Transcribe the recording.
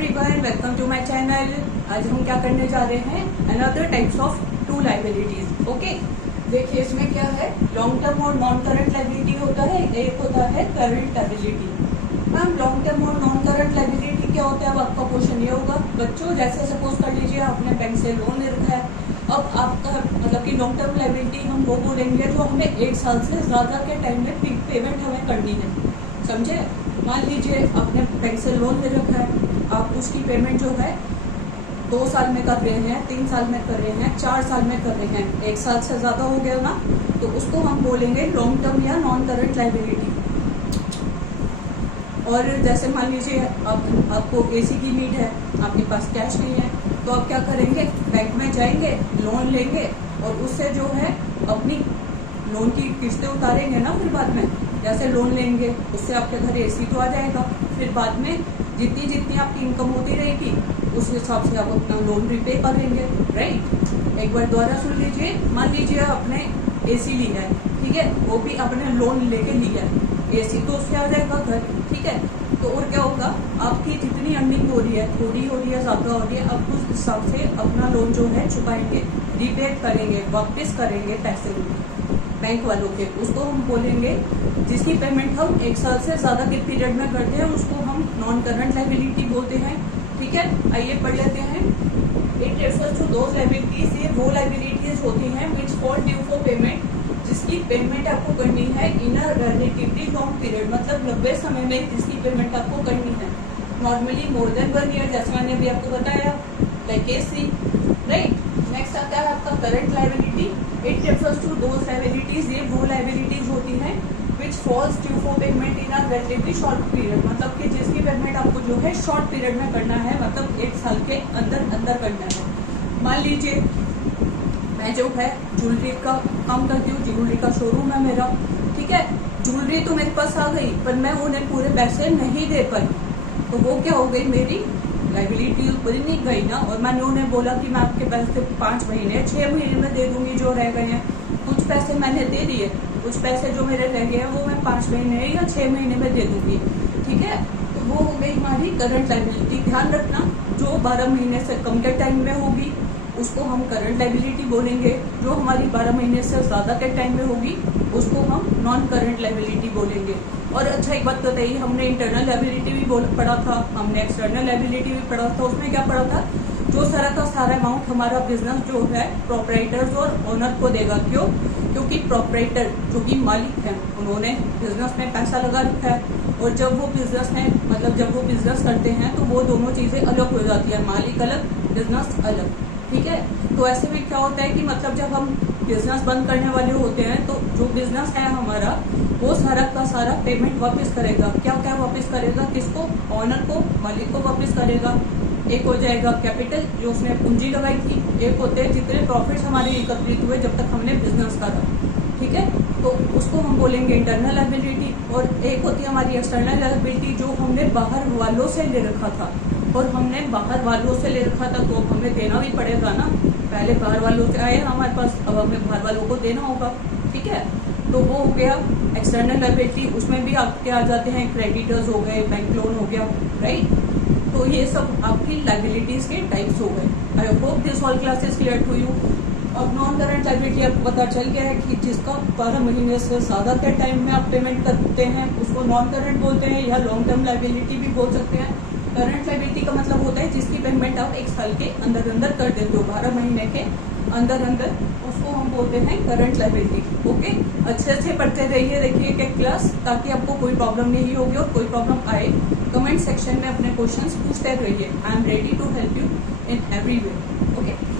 Everyone, welcome to my channel. आज हम क्या करने जा रहे हैं, another types of two liabilities. Okay, देखिए इसमें क्या है, लॉन्ग टर्म और नॉन करंट लाइबिलिटी होता है, एक होता है current liability. Ma'am long term और नॉन करंट लाइबिलिटी क्या होता है? अब आपका क्वेश्चन ये होगा बच्चों, जैसे सपोज कर लीजिए आपने बैंक से लोन ले रखा है। अब आपका मतलब कि लॉन्ग टर्म लाइबिलिटी हम वो बोलेंगे जो हमें 1 साल से ज्यादा के टाइम में पेमेंट हमें करनी है, समझे। मान लीजिए आपने बैंक से लोन ले रखा है, आप उसकी पेमेंट जो है 2 साल में कर रहे हैं, 3 साल में कर रहे हैं, 4 साल में कर रहे हैं, 1 साल से ज्यादा हो गया ना, तो उसको हम बोलेंगे लॉन्ग टर्म या नॉन करंट लाइबिलिटी। और जैसे मान लीजिए आपको एसी की नीड है, आपके पास कैश नहीं है, तो आप क्या करेंगे, बैंक में जाएंगे, लोन लेंगे और उससे जो है अपनी लोन की किस्तें उतारेंगे ना। फिर बाद में जैसे लोन लेंगे उससे आपके घर एसी तो आ जाएगा, फिर बाद में जितनी जितनी आपकी इनकम होती रहेगी उस हिसाब से आप अपना लोन रिपे करेंगे, राइट। एक बार दोबारा सुन लीजिए, मान लीजिए आपने एसी लिया है, ठीक है, वो भी आपने लोन लेके लिया है, एसी तो उससे आ जाएगा घर, ठीक है। तो और क्या होगा, आपकी जितनी अर्निंग हो रही है, थोड़ी हो रही है, ज्यादा हो रही है, आप उस हिसाब से अपना लोन जो है चुकाएंगे, रिपे करेंगे, वापस करेंगे पैसे बैंक वालों के। उसको हम बोलेंगे, जिसकी पेमेंट हम 1 साल से ज्यादा के पीरियड में करते हैं उसको हम नॉन करंट लाइबिलिटी बोलते हैं, ठीक है। आइए पढ़ लेते हैं। It refers to those liabilities, ये वो लाइबिलिटीज होती हैं which fall due for payment, जिसकी पेमेंट आपको करनी है in a relatively long period, मतलब लंबे समय में जिसकी पेमेंट आपको करनी है, नॉर्मली मोर देन 1 ईयर, जैसे मैंने अभी आपको बताया, लाइक एसी, राइट। नेक्स्ट आता है आपका current liability. It refers to those liabilities, ये वो लाइबिलिटीज होती हैं which falls due for payment in a relatively short period, मतलब कि जिसकी पेमेंट आपको जो है शॉर्ट पीरियड में करना है, मतलब 1 साल के अंदर अंदर करना है। मान लीजिए मैं जो है ज्वेलरी का काम करती हूँ, ज्वेलरी का शोरूम है मेरा, ठीक है। ज्वेलरी तो मेरे पास आ गई पर मैं उन्हें पूरे पैसे नहीं दे पाई, तो वो क्या हो गई, मेरी लाइबिलिटी ऊपर ही नहीं गई ना। और मैंने उन्हें बोला कि मैं आपके पैसे 5 महीने 6 महीने में दे दूंगी जो रह गए हैं, कुछ पैसे मैंने दे दिए, कुछ पैसे जो मेरे रह गए हैं वो मैं 5 महीने या 6 महीने में दे दूंगी, ठीक है। तो वो हो गई हमारी करंट लाइबिलिटी। ध्यान रखना, जो 12 महीने से कम के टाइम में होगी उसको हम करंट लाइबिलिटी बोलेंगे, जो हमारी 12 महीने से ज्यादा के टाइम में होगी उसको हम नॉन करंट लाइबिलिटी बोलेंगे। और अच्छा एक बात बताइए, हमने इंटरनल लाइबिलिटी भी पढ़ा था, हमने एक्सटर्नल लाइबिलिटी भी पढ़ा था। उसमें क्या पढ़ा था, जो सारा का सारा अमाउंट हमारा बिजनेस जो है प्रोपराइटर्स और ओनर को देगा। क्यों? क्योंकि प्रोपराइटर जो कि मालिक है, उन्होंने बिजनेस में पैसा लगा रखा है, और जब वो बिजनेस में मतलब जब वो बिजनेस करते हैं तो वो दोनों चीजें अलग हो जाती है, मालिक अलग, बिजनेस अलग, ठीक है। तो ऐसे में क्या होता है कि मतलब जब हम बिजनेस बंद करने वाले होते हैं तो जो बिजनेस है हमारा वो सारा का सारा पेमेंट वापस करेगा। क्या क्या वापस करेगा, किसको? ओनर को, मालिक को वापस करेगा। एक हो जाएगा कैपिटल जो उसने पूंजी लगाई थी, एक होते हैं जितने प्रॉफिट्स हमारे एकत्रित हुए जब तक हमने बिजनेस करा, ठीक है। तो उसको हम बोलेंगे इंटरनल लायबिलिटी। और एक होती है हमारी एक्सटर्नल लायबिलिटी, जो हमने बाहर वालों से ले रखा था, और हमने बाहर वालों से ले रखा था तो हमें देना भी पड़ेगा ना। पहले बाहर वालों से आए हमारे पास, अब हमें बाहर वालों को देना होगा, ठीक है। तो वो हो गया एक्सटर्नल लायबिलिटी। उसमें भी आपके आ जाते हैं क्रेडिटर्स हो गए, बैंक लोन हो गया, राइट। तो ये सब आपकी लायबिलिटीज के टाइप्स हो गए। I hope this all classes clear to you. अब नॉन करंट लायबिलिटी आपको पता चल गया है कि जिसका 12 महीने से ज्यादा के टाइम में आप पेमेंट करते हैं उसको नॉन करंट बोलते हैं, या लॉन्ग टर्म लायबिलिटी भी बोल सकते हैं। करंट लायबिलिटी का मतलब होता है जिसकी पेमेंट आप 1 साल के अंदर अंदर कर देते हो, 12 महीने के अंदर अंदर, उसको हम बोलते हैं करंट लायबिलिटी। ओके, अच्छे से पढ़ते रहिए, देखिए एक क्लास, ताकि आपको कोई प्रॉब्लम नहीं होगी, और कोई प्रॉब्लम आए कमेंट सेक्शन में अपने क्वेश्चंस पूछते रहिए। I am ready to help you in every way. Okay.